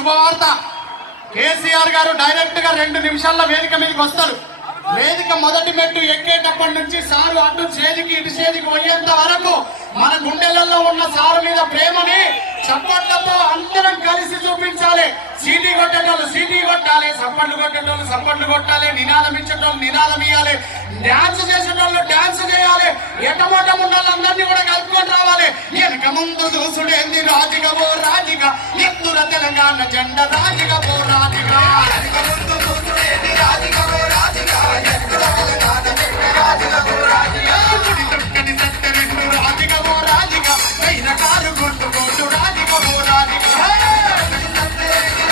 శుభవార్త. కేసీఆర్ గారు డైరెక్ట్ గా 2 నిమిషాల్లో వేదిక మీదకి వస్తారు. వేదిక మొదటి మెట్టు ఎక్కేటప్పటి నుంచి సారు అటు చేదికి ఇటు చేదికి పోయేంత వరకు మన గుండెలలో ఉన్న సారు మీద ప్రేమని చప్పట్లతో అందరం కలిసి చూపించాలి. సీటీ కొట్టేటోళ్ళు సీటీ కొట్టాలి, సప్పట్లు కొట్టేటోళ్ళు సప్పట్లు కొట్టాలి, నినాదం ఇచ్చేటోళ్ళు నినాదం ఇవ్వాలి, డాన్స్ చేసేటోళ్ళు డాన్స్ చేయాలి, ఎటమోటం ఉన్న వాళ్ళందరినీ కూడా కలుపుకొని రావాలి. వెనక ముందు దూసుడేంది రాజిక ఓ రాజిక, ఎత్తుల తెలంగాణ జెండ రాజిక ఓ రాజిక. వెనక ముందు దూసుడేంది రాజిక ఓ రాజిక, ఎత్తుల తెలంగాణ జెండ రాజిక ఓ రాజిక. చుక్కని సత్తెరెండు రాజిక ఓ రాజిక, పైన కారు గుంటు గుంటు రాజిక ఓ రాజిక.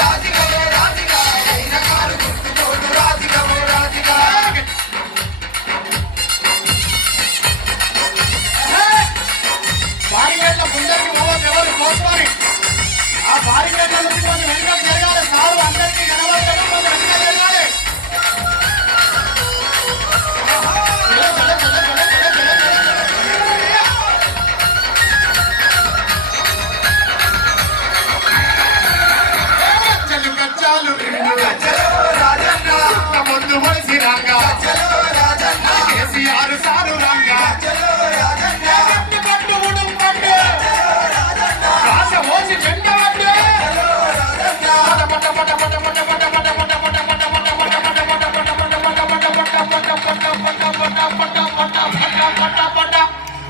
రాజిక ఓ రాజిక, పైన కారు గుంటు గుంటు రాజిక ఓ రాజిక. బారిగేట్ల ముందరికి పోవాలి, ఎవరు కోసుకొని ఆ బారిగేట్ల నుంచి కొంచెం వెనుక జరగాలి. సారు అందరికీ కనబడతారు, కొంచెం వెనుక జరగాలి. గచ్చలు గచ్చాలు ముందు వలసి రంగా కేసీఆర్ సారు రంగా పట్టు ఉడుం పట్టు కాస మోసి చెండ పట్టు పట పట పట పట పట పట పట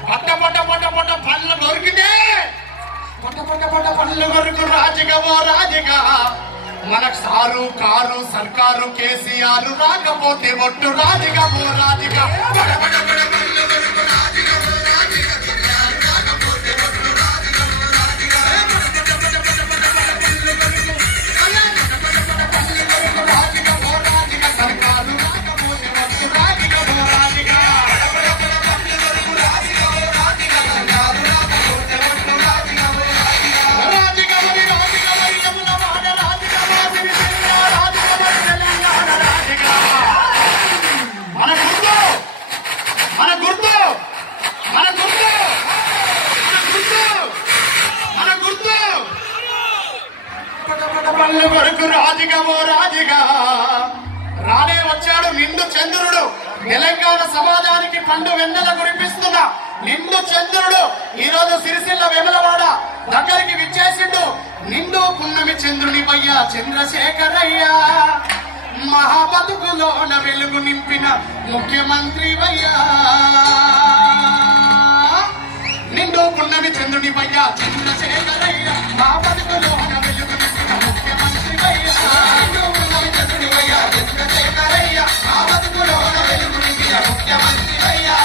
పట పట పట పళ్ళు దొరికితే పళ్ళు కొరకు రాజుగా ఓ రాజుగా. మనకు సారు కారు సర్కారు కేసీఆర్ రాకపోతే ఒట్టు రాజుగా ఓ రాజుగా. రాజుగా ఓ రాజుగా రానే వచ్చాడు నిండు చంద్రుడు. తెలంగాణ సమాజానికి పండు వెన్నెల కురిపిస్తున్న నిండు చంద్రుడు ఈరోజు సిరిసిల్ల వెమలవాడ దగ్గరికి విచ్చేసిండు. నిండు పున్నమి చంద్రుని వయ్యా చంద్రశేఖరయ్యా, మహాబతుకులోన వెలుగు నింపిన ముఖ్యమంత్రి వయ్యా. నిండు పున్నమి చంద్రుని వయ్యా చంద్రశేఖరయ్యా, మహాబతుకులోన వెలుగు నింపిన ముఖ్యమంత్రి వయ్యా. నిండు పున్నమి చంద్రుని వయ్యా చంద్రశేఖరయ్యా, మహాబతుకులోన వెలుగు నింపిన ముఖ్యమంత్రి వయ్యా.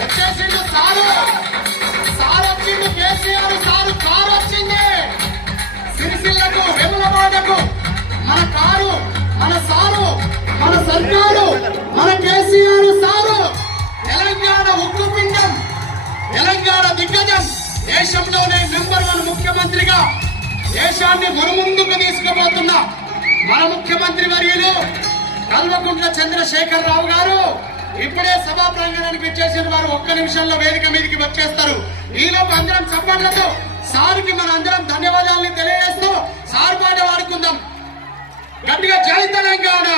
వచ్చేసిండు సారు, సారు వచ్చిండు కేసీఆర్ సారు, కారు వచ్చింది సిరిసిల్లకు వెములవాడకు. మన కారు, మన సారు, మన సర్కారు, మన కేసీఆర్ సారు. తెలంగాణ ఉక్కు పిండం, తెలంగాణ దిగ్గజం, దేశంలోనే నెంబర్ 1 ముఖ్యమంత్రిగా దేశాన్ని మురుముందుకు తీసుకుపోతున్న మన ముఖ్యమంత్రి వర్యులు కల్వకుంట్ల చంద్రశేఖర్ రావు గారు ఇప్పుడే సభా ప్రాంగణానికి వచ్చేసిన వారు 1 నిమిషంలో వేదిక మీదకి వచ్చేస్తారు. ఈలోపు అందరం చప్పట్లతో సార్కి మన అందరం ధన్యవాదాలని తెలియజేస్తూ సార్ పాట వాడుకుందాం గట్టిగా. జై తెలంగాణ.